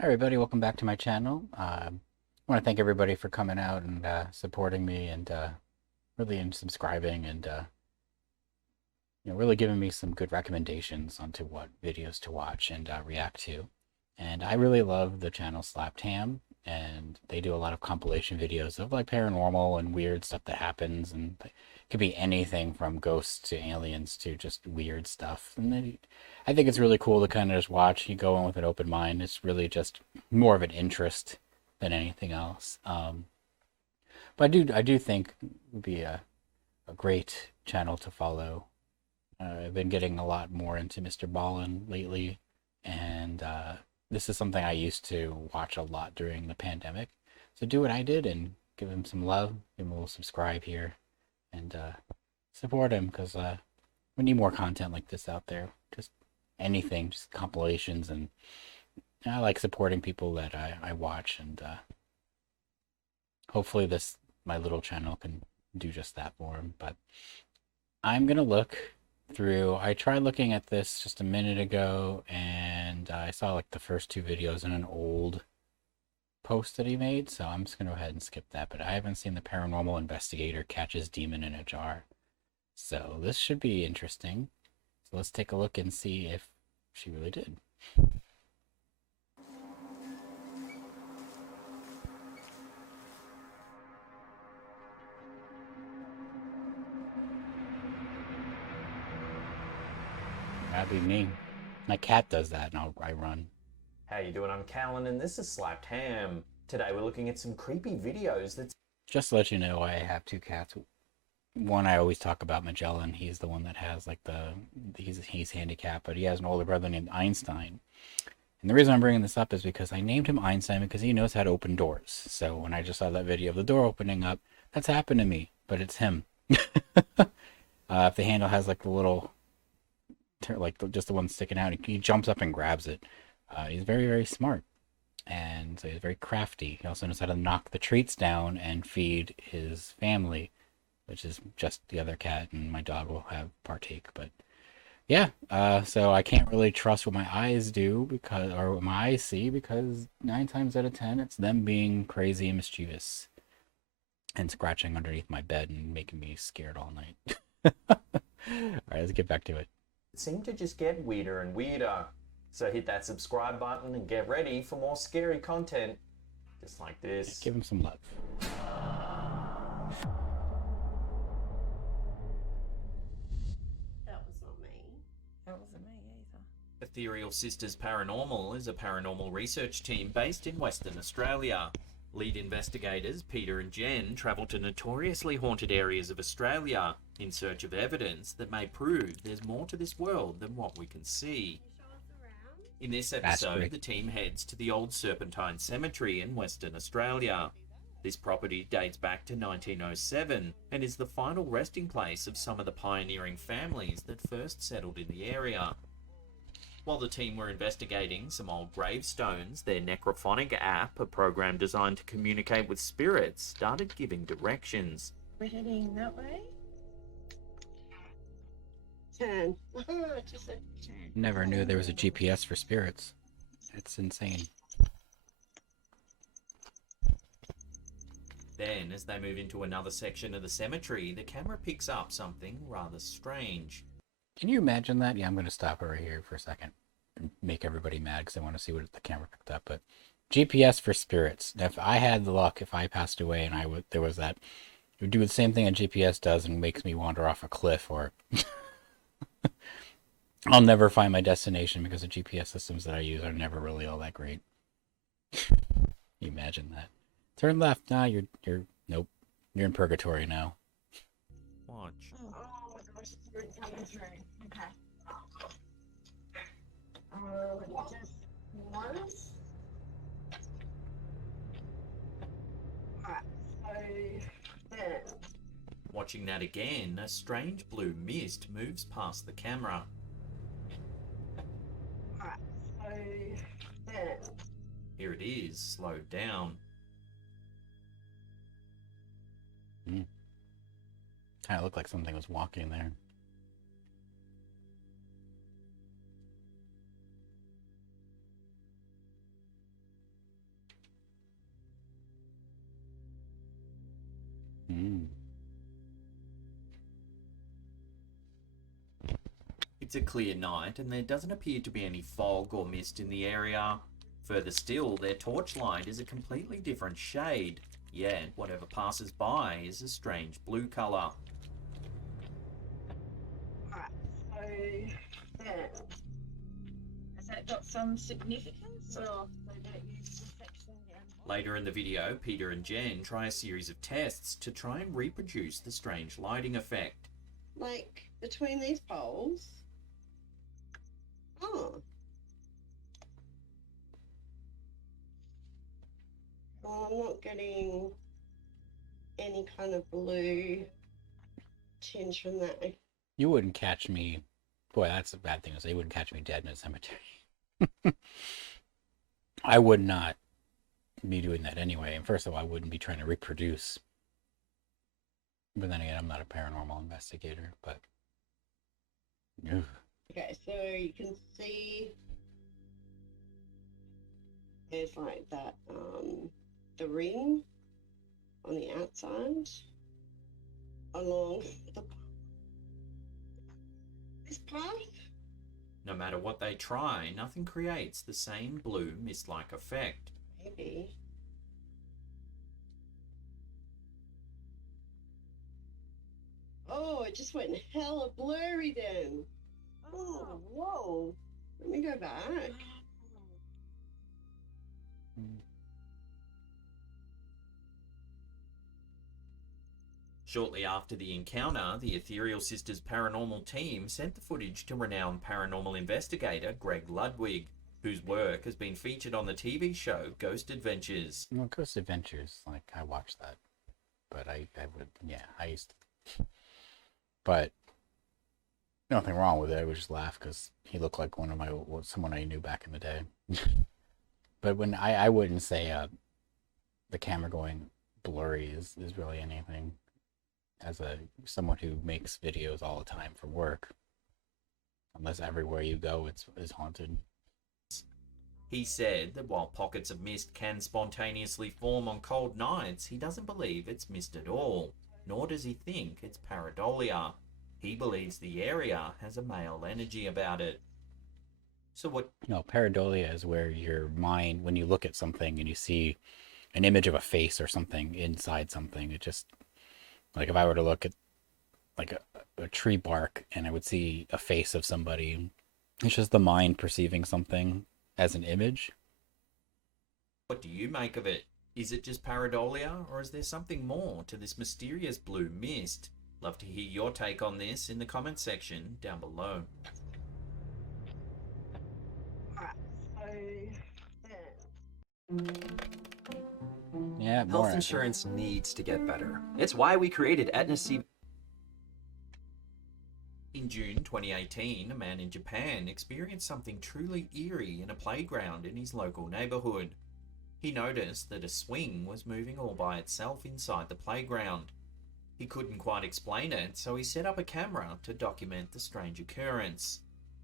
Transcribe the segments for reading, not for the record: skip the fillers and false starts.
Hi everybody, welcome back to my channel. I want to thank everybody for coming out and supporting me and really and subscribing and really giving me some good recommendations onto what videos to watch and react to. And I really love the channel Slapped Ham, and they do a lot of compilation videos of like paranormal and weird stuff that happens, and it could be anything from ghosts to aliens to just weird stuff. And then I think it's really cool to kind of just watch. You go in with an open mind. It's really just more of an interest than anything else. But I do think it would be a great channel to follow. I've been getting a lot more into Mr. Ballin lately, and this is something I used to watch a lot during the pandemic. So do what I did and give him some love, give him a little subscribe here, and support him because we need more content like this out there. Just anything, just compilations, and I like supporting people that I watch, and hopefully this my little channel can do just that for him. But I'm gonna look through. I tried looking at this just a minute ago, and I saw like the first two videos in an old post that he made, so I'm just gonna go ahead and skip that. But I haven't seen the Paranormal Investigator catches demon in a jar, so this should be interesting. So let's take a look and see if she really did. That'd be me. My cat does that, and I run. How you doing? I'm Callan and this is Slapped Ham. Today we're looking at some creepy videos that's Just to let you know, I have two cats. One I always talk about, Magellan. He's the one that has like he's handicapped, but he has an older brother named Einstein. And the reason I'm bringing this up is because I named him Einstein because he knows how to open doors. So when I just saw that video of the door opening up, that's happened to me, but it's him. If the handle has like the little, just the one sticking out, he jumps up and grabs it. He's very, very smart, and so he's very crafty. He also knows how to knock the treats down and feed his family, which is just the other cat, and my dog will have partake. But yeah, so I can't really trust what my eyes do or what my eyes see, because 9 times out of 10, it's them being crazy and mischievous and scratching underneath my bed and making me scared all night. All right, let's get back to it. seem to just get weirder and weirder. So hit that subscribe button and get ready for more scary content just like this. Give him some love. That was not me. That wasn't me either. Ethereal Sisters Paranormal is a paranormal research team based in Western Australia. Lead investigators Peter and Jen travel to notoriously haunted areas of Australia in search of evidence that may prove there's more to this world than what we can see. Can you show us around? In this That's episode, great. the team heads to the old Serpentine Cemetery in Western Australia. This property dates back to 1907 and is the final resting place of some of the pioneering families that first settled in the area. While the team were investigating some old gravestones, their necrophonic app, a program designed to communicate with spirits, started giving directions. We're heading that way? Turn. Just a turn. Never knew there was a GPS for spirits. It's insane. Then, as they move into another section of the cemetery, the camera picks up something rather strange. Can you imagine that? Yeah, I'm going to stop right here for a second and make everybody mad because I want to see what the camera picked up. But GPS for spirits. If I had the luck, if I passed away and there was that, it would do the same thing a GPS does and makes me wander off a cliff, or I'll never find my destination because the GPS systems that I use are never really all that great. You imagine that. Turn left. Nah, nope. You're in purgatory now. Watch. Oh my gosh, it's really coming through. Okay. Just once. Alright, so then. Watching that again, a strange blue mist moves past the camera. Alright, so then. Here it is, slowed down. Kind of looked like something was walking there. Mm. It's a clear night, and there doesn't appear to be any fog or mist in the area. Further still, their torchlight is a completely different shade, yet whatever passes by is a strange blue colour. Alright, so then, has that got some significance, or they don't use reflection again? Later in the video, Peter and Jen try a series of tests to try and reproduce the strange lighting effect. Like between these poles. Oh. Well, I'm not getting any kind of blue tinge from that. You wouldn't catch me. Boy, that's a bad thing to say. You wouldn't catch me dead in a cemetery. I would not be doing that anyway. And first of all, I wouldn't be trying to reproduce. But then again, I'm not a paranormal investigator. But ugh. Okay, so you can see there's like that, the ring on the outside along this path. No matter what they try, nothing creates the same blue mist-like effect. Maybe. Oh, it just went hella blurry then. Oh, whoa. Let me go back. Shortly after the encounter, the Ethereal Sisters paranormal team sent the footage to renowned paranormal investigator Greg Ludwig, whose work has been featured on the TV show Ghost Adventures. Well, Ghost Adventures, like, I watched that. But I would, yeah, I used to. But nothing wrong with it. I would just laugh because he looked like someone I knew back in the day. But when I wouldn't say the camera going blurry is really anything. As someone who makes videos all the time for work, unless everywhere you go it's haunted. He said that while pockets of mist can spontaneously form on cold nights, he doesn't believe it's mist at all, nor does he think it's pareidolia. He believes the area has a male energy about it. So what? No, pareidolia is where your mind, when you look at something and you see an image of a face or something inside something, it just, like if I were to look at like a tree bark and I would see a face of somebody, it's just the mind perceiving something as an image. What do you make of it? Is it just pareidolia, or is there something more to this mysterious blue mist? Love to hear your take on this in the comment section down below. Alright, so then. Yeah, more Health insurance needs to get better. It's why we created Aetna C. In June 2018, a man in Japan experienced something truly eerie in a playground in his local neighborhood. He noticed that a swing was moving all by itself inside the playground. He couldn't quite explain it, so he set up a camera to document the strange occurrence.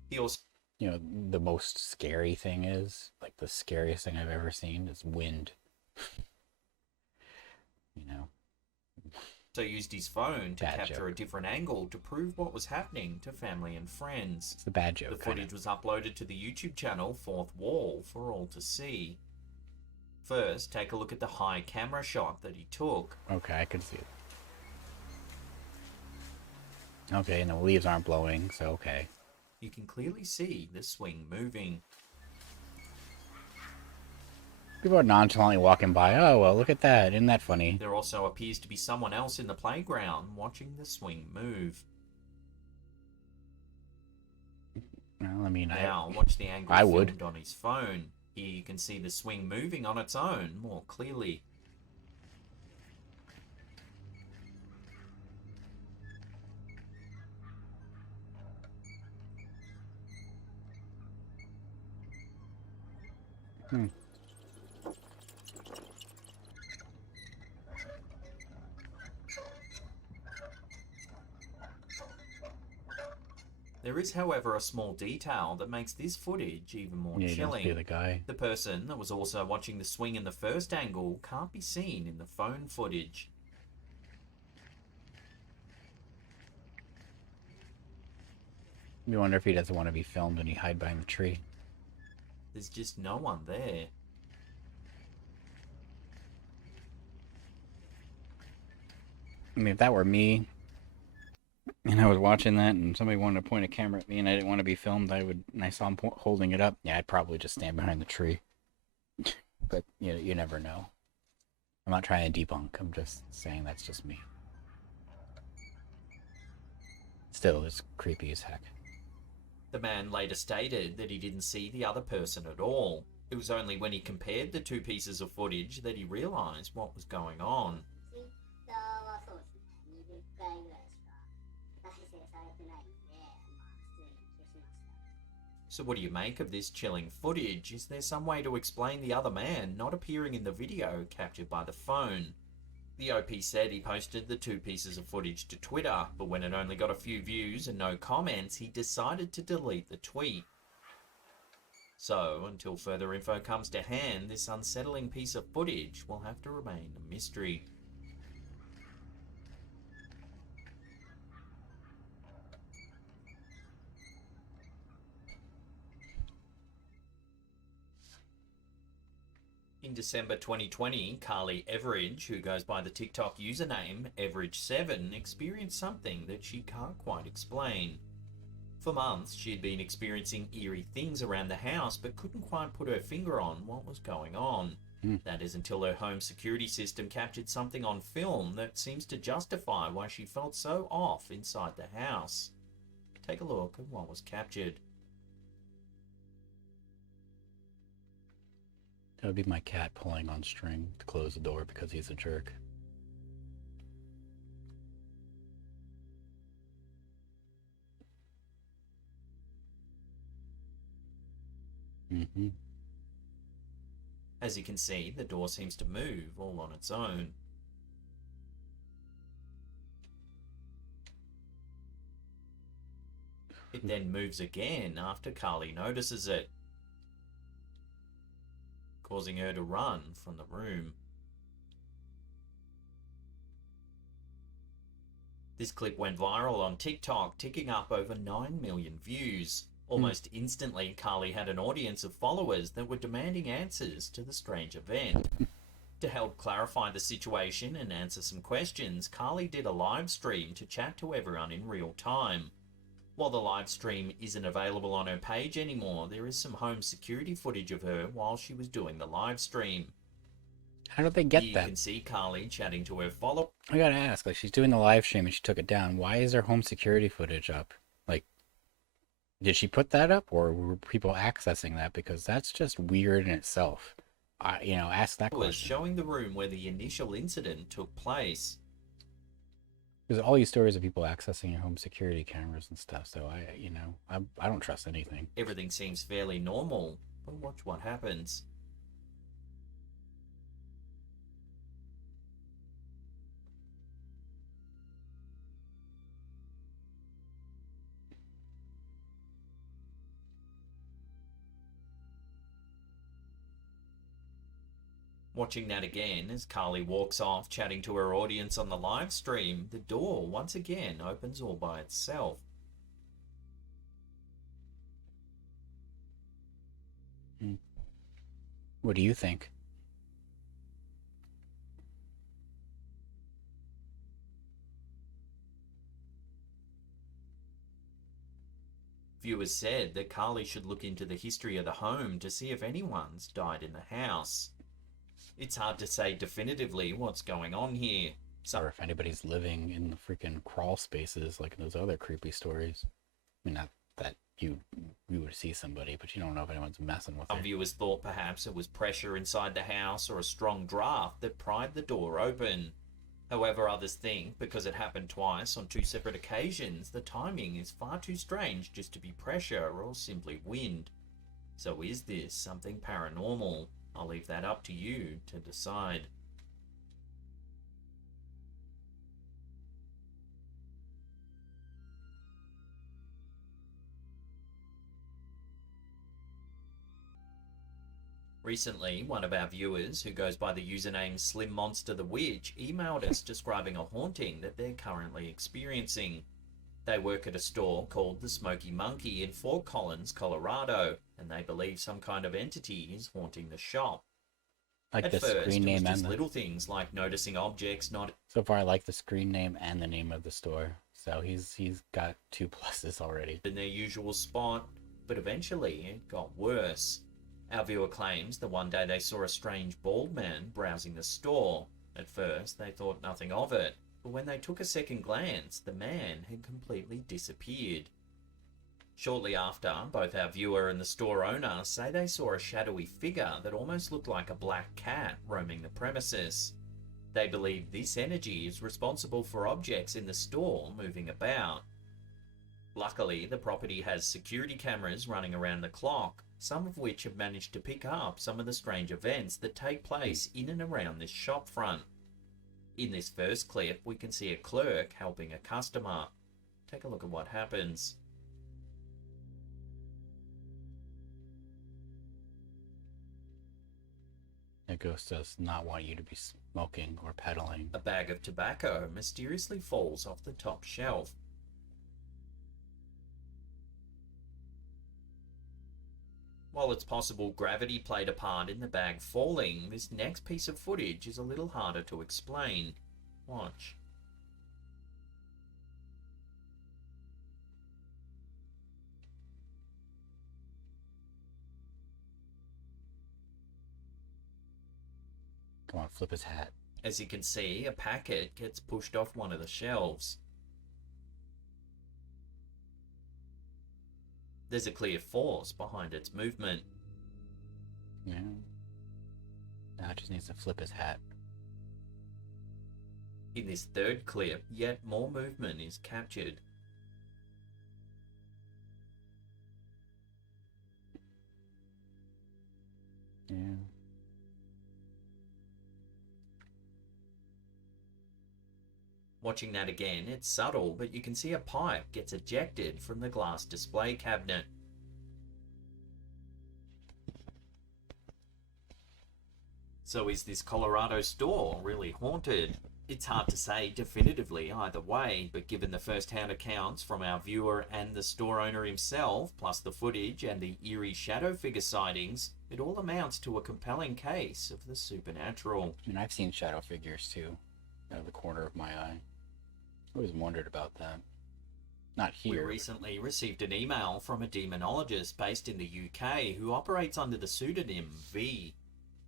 He also, the most scary thing is, like the scariest thing I've ever seen is wind. So used his phone to Bad capture joke. a different angle to prove what was happening to family and friends. It's the bad joke. The footage was uploaded to the YouTube channel Fourth Wall for all to see. First, take a look at the high camera shot that he took. Okay, I can see it. Okay, and the leaves aren't blowing, so okay. You can clearly see the swing moving. People are nonchalantly walking by. Oh, well, look at that. Isn't that funny? There also appears to be someone else in the playground watching the swing move. Well, I mean, Now, watch the angle I filmed would. on his phone. Here you can see the swing moving on its own more clearly. There is, however, a small detail that makes this footage even more Yeah, you don't see chilling. the guy. The person that was also watching the swing in the first angle can't be seen in the phone footage. You wonder if he doesn't want to be filmed and he hide behind the tree. There's just no one there. I mean, if that were me, and I was watching that, and somebody wanted to point a camera at me, and I didn't want to be filmed, and I saw him holding it up. Yeah, I'd probably just stand behind the tree. But you never know. I'm not trying to debunk. I'm just saying that's just me. Still, it's creepy as heck. The man later stated that he didn't see the other person at all. It was only when he compared the two pieces of footage that he realized what was going on. So what do you make of this chilling footage? Is there some way to explain the other man not appearing in the video captured by the phone? The OP said he posted the two pieces of footage to Twitter, but when it only got a few views and no comments, he decided to delete the tweet. So, until further info comes to hand, this unsettling piece of footage will have to remain a mystery. In December 2020, Carly Everidge, who goes by the TikTok username Everidge7, experienced something that she can't quite explain. For months, she had been experiencing eerie things around the house but couldn't quite put her finger on what was going on. That is until her home security system captured something on film that seems to justify why she felt so off inside the house. Take a look at what was captured. That would be my cat pulling on string to close the door because he's a jerk. As you can see, the door seems to move all on its own. It then moves again after Carly notices it, causing her to run from the room. This clip went viral on TikTok, ticking up over 9 million views. Almost instantly, Carly had an audience of followers that were demanding answers to the strange event. To help clarify the situation and answer some questions, Carly did a live stream to chat to everyone in real time. While the live stream isn't available on her page anymore, there is some home security footage of her while she was doing the live stream. How did they get You that? can see Carly chatting to her followers. I gotta ask, like, she's doing the live stream and she took it down. Why is there home security footage up? Like, did she put that up, or were people accessing that? Because that's just weird in itself. Ask that question. Showing the room where the initial incident took place. There's all these stories of people accessing your home security cameras and stuff. So I don't trust anything. Everything seems fairly normal, but watch what happens. Watching that again as Carly walks off chatting to her audience on the live stream, the door once again opens all by itself. What do you think? Viewers said that Carly should look into the history of the home to see if anyone's died in the house. It's hard to say definitively what's going on here. Or if anybody's living in the freaking crawl spaces like in those other creepy stories. I mean, not that you would see somebody, but you don't know if anyone's messing with Some it. viewers thought perhaps it was pressure inside the house or a strong draft that pried the door open. However, others think because it happened twice on two separate occasions, the timing is far too strange just to be pressure or simply wind. So is this something paranormal? I'll leave that up to you to decide. Recently, one of our viewers, who goes by the username Slim Monster the Witch, emailed us describing a haunting that they're currently experiencing. They work at a store called the Smoky Monkey in Fort Collins, Colorado, and they believe some kind of entity is haunting the shop. Like At the first, screen it was name just and the... little things like noticing objects not So far, I like the screen name and the name of the store. So he's got 2 pluses already. in their usual spot, but eventually it got worse. Our viewer claims that one day they saw a strange bald man browsing the store. At first, they thought nothing of it, but when they took a second glance, the man had completely disappeared. Shortly after, both our viewer and the store owner say they saw a shadowy figure that almost looked like a black cat roaming the premises. They believe this energy is responsible for objects in the store moving about. Luckily, the property has security cameras running around the clock, some of which have managed to pick up some of the strange events that take place in and around this shop front. In this first clip, we can see a clerk helping a customer. Take a look at what happens. The ghost does not want you to be smoking or peddling. A bag of tobacco mysteriously falls off the top shelf. While it's possible gravity played a part in the bag falling, this next piece of footage is a little harder to explain. Watch. Come on, flip his hat. As you can see, a packet gets pushed off one of the shelves. There's a clear force behind its movement. Yeah. Now it just needs to flip his hat. In this third clip, yet more movement is captured. Yeah. Watching that again, it's subtle, but you can see a pipe gets ejected from the glass display cabinet. So is this Colorado store really haunted? It's hard to say definitively either way, but given the first-hand accounts from our viewer and the store owner himself, plus the footage and the eerie shadow figure sightings, it all amounts to a compelling case of the supernatural. I mean, I've seen shadow figures too, out of the corner of my eye. I always wondered about that. Not We here. recently received an email from a demonologist based in the UK who operates under the pseudonym V.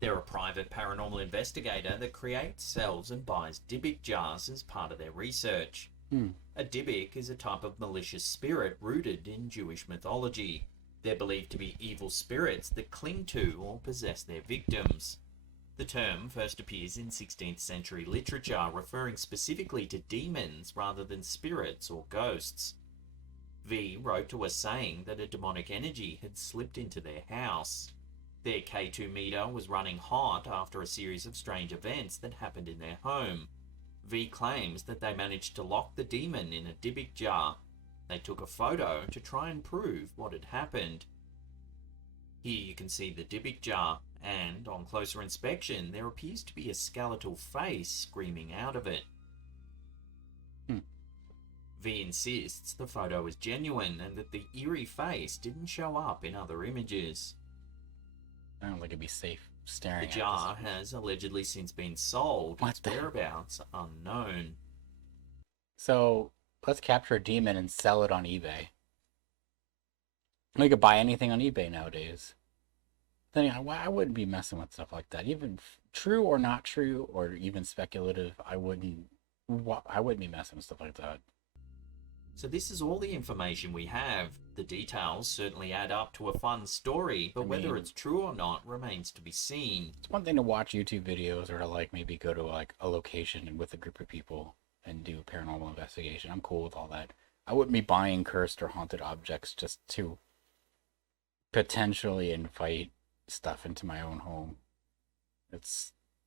They're a private paranormal investigator that creates, sells and buys Dybbuk jars as part of their research. A Dybbuk is a type of malicious spirit rooted in Jewish mythology. They're believed to be evil spirits that cling to or possess their victims. The term first appears in 16th century literature, referring specifically to demons rather than spirits or ghosts. V wrote to us saying that a demonic energy had slipped into their house. Their K2 meter was running hot after a series of strange events that happened in their home. V claims that they managed to lock the demon in a Dybbuk jar. They took a photo to try and prove what had happened. Here you can see the Dybbuk jar, and on closer inspection there appears to be a skeletal face screaming out of it. V insists the photo is genuine and that the eerie face didn't show up in other images. I don't think it'd be safe staring The at jar this. has allegedly since been sold, What its the- whereabouts unknown. So let's capture a demon and sell it on eBay. We could buy anything on eBay nowadays. Then again, I wouldn't be messing with stuff like that. Even true or not true, or even speculative, I wouldn't be messing with stuff like that. So this is all the information we have. The details certainly add up to a fun story, but whether it's true or not remains to be seen. It's one thing to watch YouTube videos or to like maybe go to like a location and with a group of people and do paranormal investigation. I'm cool with all that. I wouldn't be buying cursed or haunted objects just to potentially invite stuff into my own home.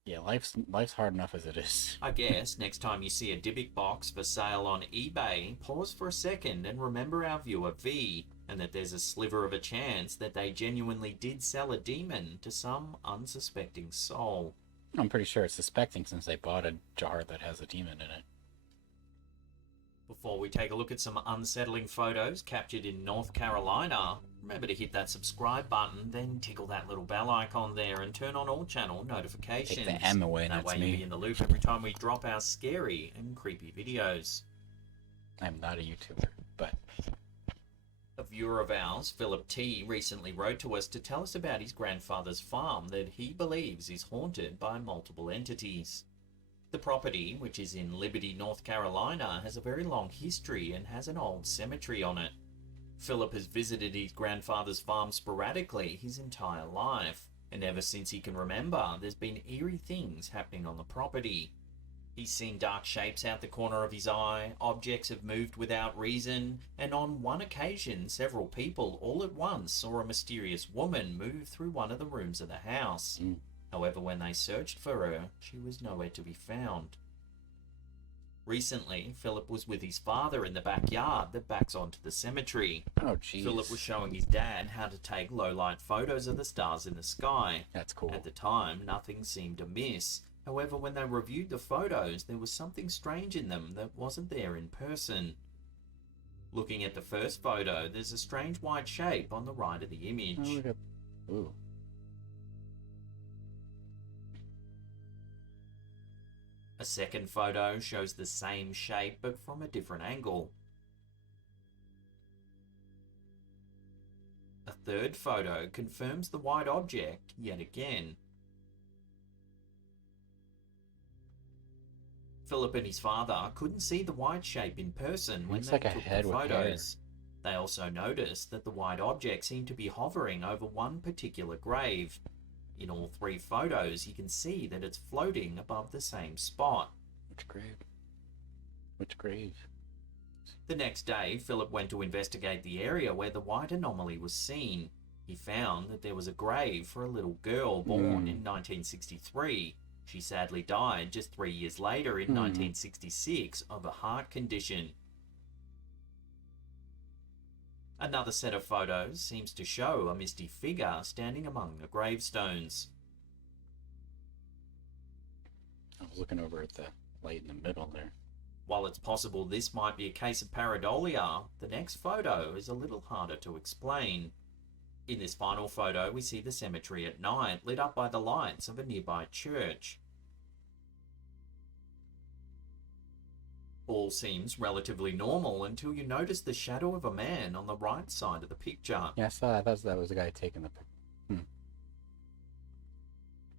Life's hard enough as it is. I guess next time you see a Dybbuk box for sale on eBay, pause for a second and remember our viewer V, and that there's a sliver of a chance that they genuinely did sell a demon to some unsuspecting soul. I'm pretty sure it's suspecting since they bought a jar that has a demon in it. Before we take a look at some unsettling photos captured in North Carolina, remember to hit that subscribe button, then tickle that little bell icon there and turn on all channel notifications. Take the M away, That that's way you'll be me. in the loop every time we drop our scary and creepy videos. I'm not a YouTuber, but A viewer of ours, Philip T, recently wrote to us to tell us about his grandfather's farm that he believes is haunted by multiple entities. The property, which is in Liberty, North Carolina, has a very long history and has an old cemetery on it. Philip has visited his grandfather's farm sporadically his entire life, and ever since he can remember, there's been eerie things happening on the property. He's seen dark shapes out the corner of his eye, objects have moved without reason, and on one occasion, several people all at once saw a mysterious woman move through one of the rooms of the house. However, when they searched for her, she was nowhere to be found. Recently, Philip was with his father in the backyard that backs onto the cemetery. oh jeez. Philip was showing his dad how to take low-light photos of the stars in the sky. That's cool. At the time, nothing seemed amiss. However, when they reviewed the photos, there was something strange in them that wasn't there in person. Looking at the first photo, there's a strange white shape on the right of the image. Oh, look at... Ooh. A second photo shows the same shape but from a different angle. A third photo confirms the white object yet again. Philip and his father couldn't see the white shape in person when Looks they like a took head the with photos. They also noticed that the white object seemed to be hovering over one particular grave. In all three photos, you can see that it's floating above the same spot. Which grave? Which grave? The next day, Philip went to investigate the area where the white anomaly was seen. He found that there was a grave for a little girl born in 1963. She sadly died just 3 years later in 1966 of a heart condition. Another set of photos seems to show a misty figure standing among the gravestones. I was looking over at the light in the middle there. While it's possible this might be a case of pareidolia, the next photo is a little harder to explain. In this final photo, we see the cemetery at night, lit up by the lights of a nearby church. All seems relatively normal until you notice the shadow of a man on the right side of the picture. Yeah, I saw that. That was the guy taking the picture.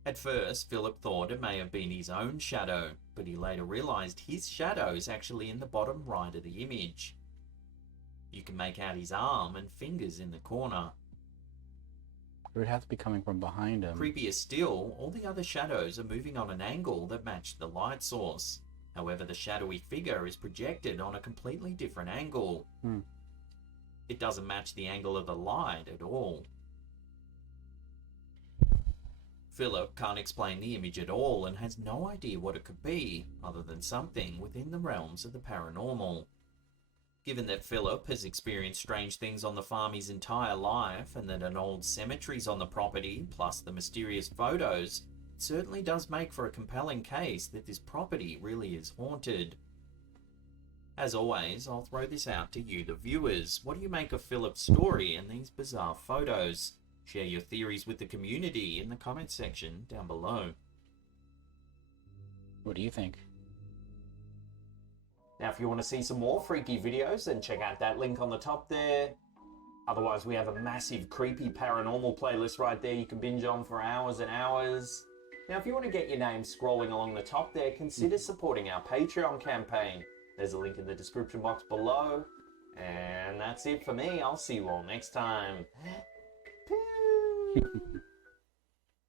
At first, Philip thought it may have been his own shadow, but he later realized his shadow is actually in the bottom right of the image. You can make out his arm and fingers in the corner. It would have to be coming from behind him. Creepier still, all the other shadows are moving on an angle that matched the light source. However, the shadowy figure is projected on a completely different angle. It doesn't match the angle of the light at all. Philip can't explain the image at all and has no idea what it could be, other than something within the realms of the paranormal. Given that Philip has experienced strange things on the farm his entire life, and that an old cemetery's on the property, plus the mysterious photos, it certainly does make for a compelling case that this property really is haunted. As always, I'll throw this out to you, the viewers. What do you make of Philip's story and these bizarre photos? Share your theories with the community in the comment section down below. What do you think? Now, if you want to see some more freaky videos, then check out that link on the top there. Otherwise, we have a massive creepy paranormal playlist right there you can binge on for hours and hours. Now, if you want to get your name scrolling along the top there, consider supporting our Patreon campaign. There's a link in the description box below. And that's it for me. I'll see you all next time.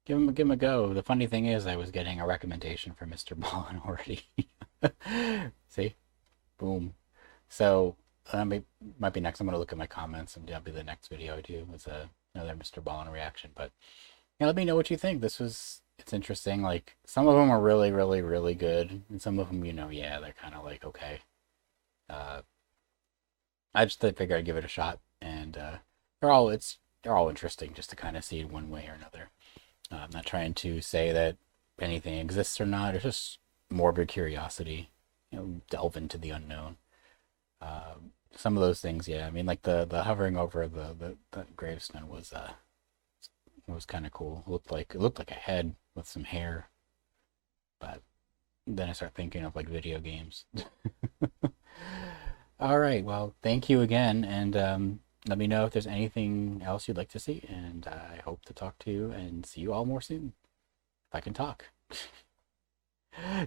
Give him a go. The funny thing is, I was getting a recommendation from Mr. Ballin already. See? Boom. So, might be next. I'm going to look at my comments, and that'll be the next video I do with another Mr. Ballin reaction. But, yeah, let me know what you think. It's interesting. Like, some of them are really, really, really good. And some of them, yeah, they're kind of like, okay. I just figured I'd give it a shot. And they're all interesting just to kind of see it one way or another. I'm not trying to say that anything exists or not. It's just morbid curiosity. Delve into the unknown. Some of those things, yeah. I mean, like the hovering over the gravestone was kind of cool. It looked like a head with some hair, but then I start thinking of like video games. All right, well, thank you again, and let me know if there's anything else you'd like to see, and I hope to talk to you and see you all more soon, if I can talk.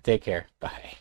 Take care. Bye.